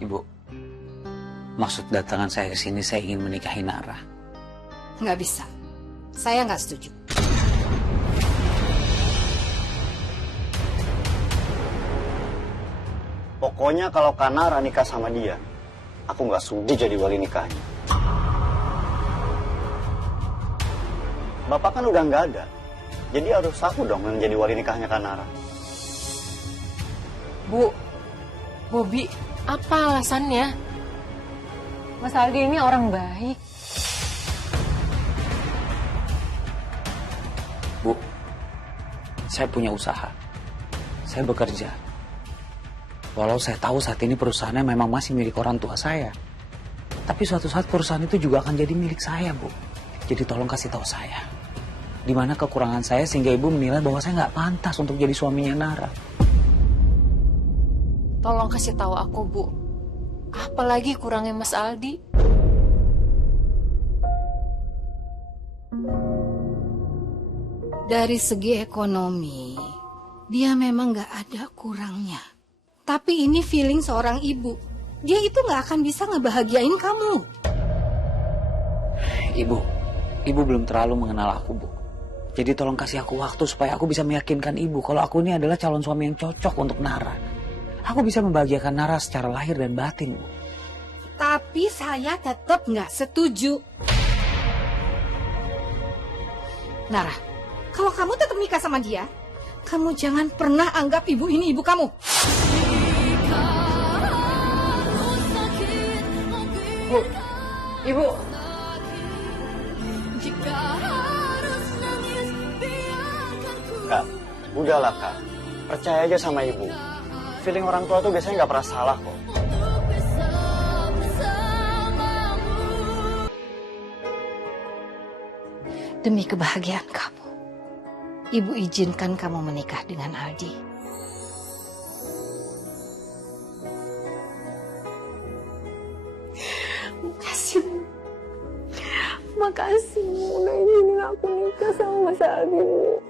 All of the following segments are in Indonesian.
Ibu, maksud datangan saya ke sini saya ingin menikahi Nara. Nggak bisa. Saya nggak setuju. Pokoknya kalau Nara nikah sama dia, aku nggak sudi jadi wali nikahnya. Bapak kan udah nggak ada, jadi harus aku dong yang jadi wali nikahnya Nara. Bu, Bobi, apa alasannya? Mas Aldi ini orang baik. Bu, saya punya usaha. Saya bekerja. Walau saya tahu saat ini perusahaannya memang masih milik orang tua saya. Tapi suatu saat perusahaan itu juga akan jadi milik saya, Bu. Jadi tolong kasih tahu saya. Di mana kekurangan saya sehingga Ibu menilai bahwa saya nggak pantas untuk jadi suaminya Nara. Tolong kasih tahu aku, Bu. Apalagi kurangnya Mas Aldi? Dari segi ekonomi, dia memang nggak ada kurangnya. Tapi ini feeling seorang ibu. Dia itu nggak akan bisa ngebahagiain kamu. Ibu belum terlalu mengenal aku, Bu. Jadi tolong kasih aku waktu supaya aku bisa meyakinkan Ibu kalau aku ini adalah calon suami yang cocok untuk Nara. Aku bisa membahagiakan Nara secara lahir dan batin, Bu. Tapi saya tetap nggak setuju. Nara, kalau kamu tetap nikah sama dia, kamu jangan pernah anggap ibu ini ibu kamu. Bu, Ibu. Kak, udahlah Kak. Percaya aja sama ibu. Feeling orang tua tuh biasanya nggak pernah salah kok. Demi kebahagiaan kamu, ibu izinkan kamu menikah dengan Aldi. Makasih, Bu. Makasih, Bu. Udah izinin aku nikah sama Mas Aldi, Bu.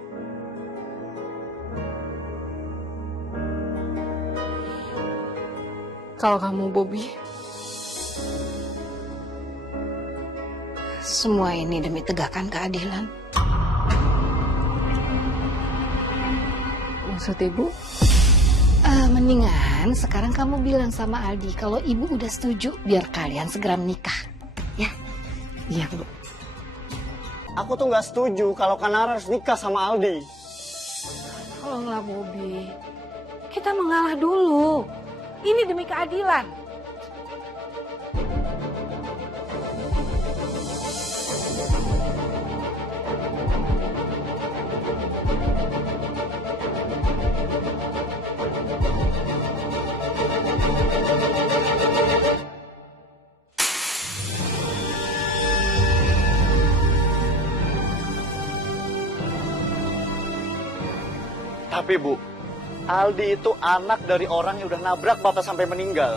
Kalau kamu, Bobi, Semua ini demi tegakkan keadilan. maksud Ibu? Mendingan sekarang kamu bilang sama Aldi kalau ibu udah setuju biar kalian segera menikah. Ya? Iya, Bu. Aku tuh nggak setuju kalau Nara harus nikah sama Aldi. Tolonglah Bobi. Kita mengalah dulu. Ini demi keadilan. Tapi Bu, Aldi itu anak dari orang yang udah nabrak Bapak sampai meninggal.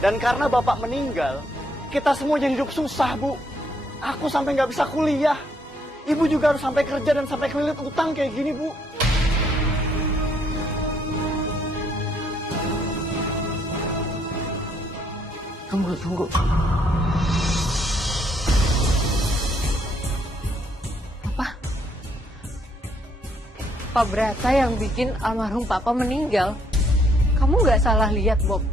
Dan karena Bapak meninggal, kita semua jadi hidup susah, Bu. Aku sampai nggak bisa kuliah. Ibu juga harus sampai kerja dan sampai kelilit utang kayak gini, Bu. Tunggu. Pak Brata yang bikin almarhum Papa meninggal. Kamu nggak salah lihat, Bob.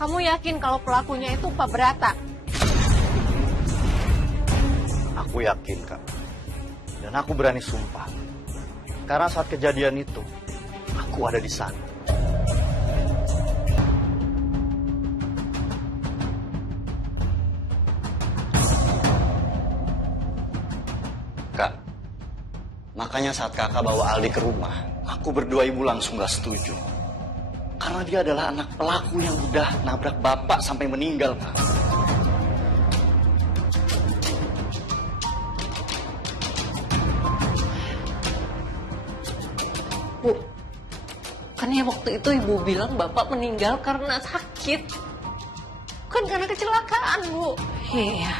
Kamu yakin kalau pelakunya itu Pak Brata? Aku yakin, Kak. Dan aku berani sumpah. Karena saat kejadian itu, aku ada di sana. Kak, makanya saat kakak bawa Aldi ke rumah, aku berdua ibu langsung gak setuju. Karena dia adalah anak pelaku yang udah nabrak bapak sampai meninggal, Kak. Bu, kan ya waktu itu Ibu bilang Bapak meninggal karena sakit. Bukan karena kecelakaan, Bu. Iya,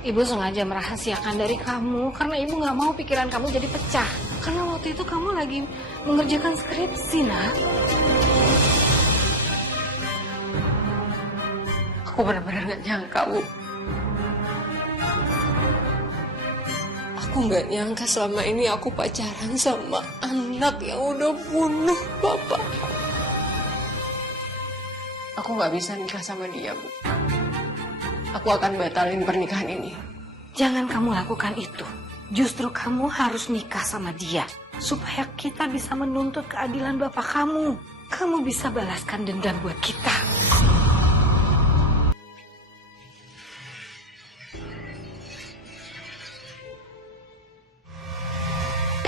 Ibu sengaja merahasiakan dari kamu karena ibu nggak mau pikiran kamu jadi pecah. Karena waktu itu kamu lagi mengerjakan skripsi, nak. Aku benar-benar gak nyangka, Bu. Aku gak nyangka selama ini aku pacaran sama anak yang udah bunuh Bapak. Aku gak bisa nikah sama dia, Bu. Aku akan batalin pernikahan ini. Jangan kamu lakukan itu. Justru kamu harus nikah sama dia. Supaya kita bisa menuntut keadilan bapak kamu. Kamu bisa balaskan dendam buat kita.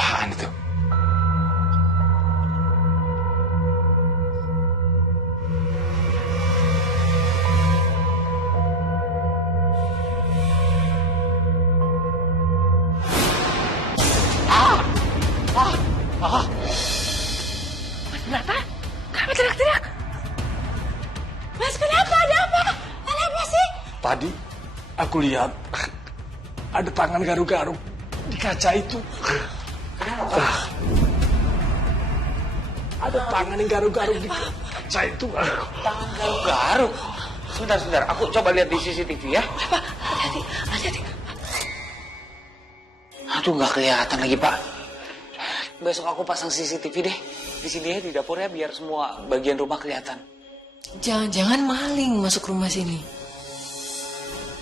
Apaan itu? Mas Brata, kamu teriak-teriak. Mas, kenapa? Ada apa? Ada apa sih? Tadi aku lihat ada tangan garuk-garuk di kaca itu. Kenapa? Ada tangan yang garuk-garuk di kaca itu. Tangan garuk-garuk. Sebentar. Aku coba lihat di CCTV ya. Hati-hati. Aduh, nggak kelihatan lagi, Pak. Besok aku pasang CCTV deh. Di sini ya, di dapur ya, biar semua bagian rumah kelihatan. Jangan-jangan maling masuk rumah sini.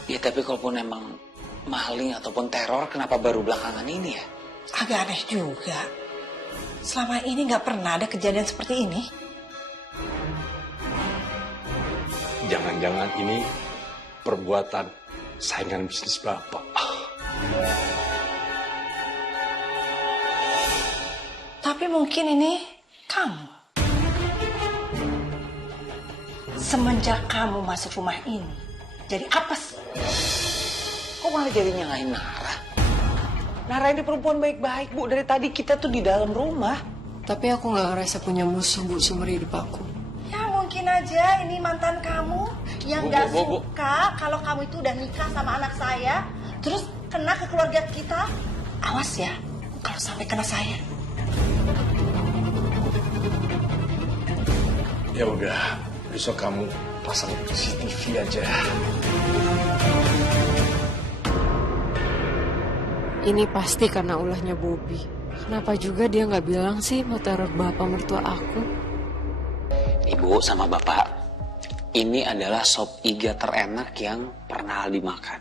Ya, tapi kalaupun emang maling ataupun teror, kenapa baru belakangan ini ya? Agak aneh juga. Selama ini nggak pernah ada kejadian seperti ini. Jangan-jangan ini perbuatan saingan bisnis Bapak. Tapi mungkin ini kamu. Semenjak kamu masuk rumah ini, jadi apes. Kok malah jadi nyalain Nara? Nara ini perempuan baik-baik, Bu. Dari tadi kita tuh di dalam rumah. Tapi aku gak ngerasa punya musuh, Bu, seumur hidup aku. Ya mungkin aja ini mantan kamu yang nggak Bu. suka kalau kamu itu udah nikah sama anak saya, terus kena ke keluarga kita. Awas ya, kalau sampai kena saya. Ya udah, besok kamu pasang CCTV aja. Ini pasti karena ulahnya Bobby. Kenapa juga dia nggak bilang sih mau teror bapak mertua aku? Ibu sama Bapak, ini adalah sop iga terenak yang pernah Aldi makan.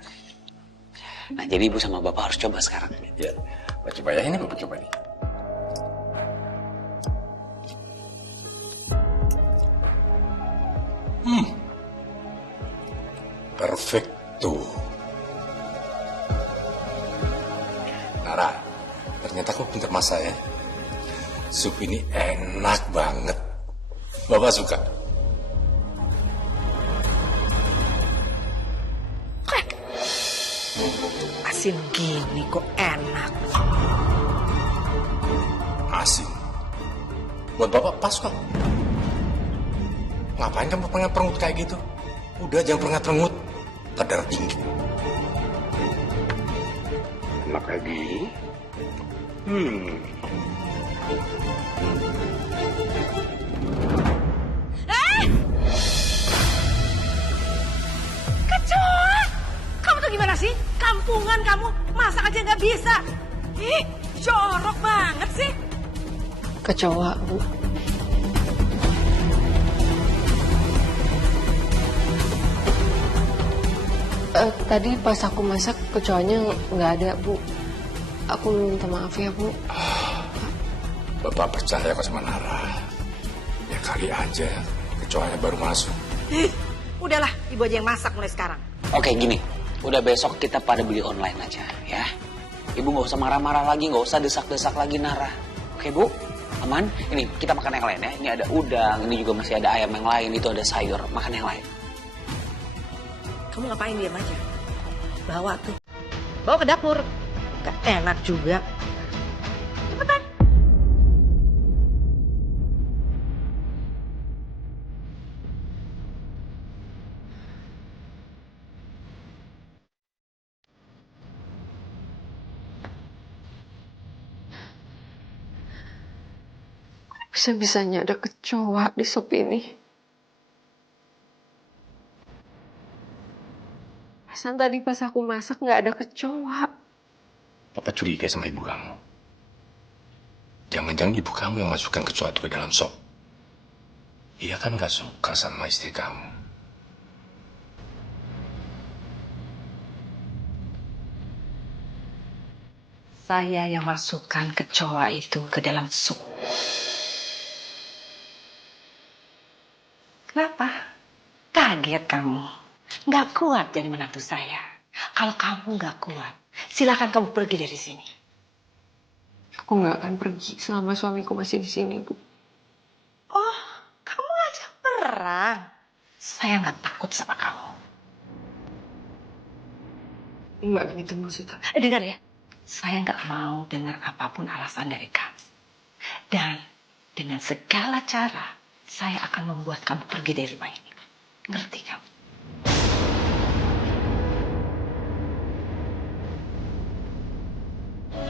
Nah, jadi Ibu sama Bapak harus coba sekarang. Ya, Bapak coba ya, ini Bapak coba nih. Perfecto. Nara, ternyata kau pintar masak ya. Sup ini enak banget. Bapak suka. Asin gini kok enak. Asin. Buat Bapak pas kok. Ngapain kamu perengut kayak gitu? Udah jangan perengut. Kadar tinggi. Enak lagi. Kecoa! Kamu tuh gimana sih? Kampungan kamu, masak aja nggak bisa. Ih, jorok banget sih. Kecoa, Bu. Tadi pas aku masak kecoanya nggak ada, Bu. Aku minta maaf ya, Bu. Bapak percaya kok sama Nara. Ya kali aja kecoanya baru masuk. Ih, udahlah, ibu aja yang masak mulai sekarang. Oke, gini. Udah besok kita pada beli online aja, ya. Ibu nggak usah marah-marah lagi, nggak usah desak-desak lagi Nara. Oke, Bu? Aman? Ini kita makan yang lain ya. Ini ada udang, ini juga masih ada ayam yang lain, itu ada sayur. Makan yang lain. Kamu ngapain diam aja? Bawa tuh. Bawa ke dapur. Gak enak juga. Cepetan. Bisa-bisanya ada kecoa di sup ini. Pesan tadi pas aku masak nggak ada kecoa. Papa curiga sama ibu kamu. Jangan-jangan ibu kamu yang masukkan kecoa itu ke dalam sop. Ia kan gak suka sama istri kamu. Saya yang masukkan kecoa itu ke dalam sup. Kenapa? Kaget kamu? Gak kuat jadi menantu saya. Kalau kamu gak kuat, silakan kamu pergi dari sini. Aku nggak akan pergi selama suamiku masih di sini, Bu. Oh, kamu ngajak perang? Saya gak takut sama kamu. Nggak gitu maksudnya. Dengar ya, saya nggak mau dengar apapun alasan dari kamu. Dan dengan segala cara, saya akan membuat kamu pergi dari rumah ini. Ngerti kamu?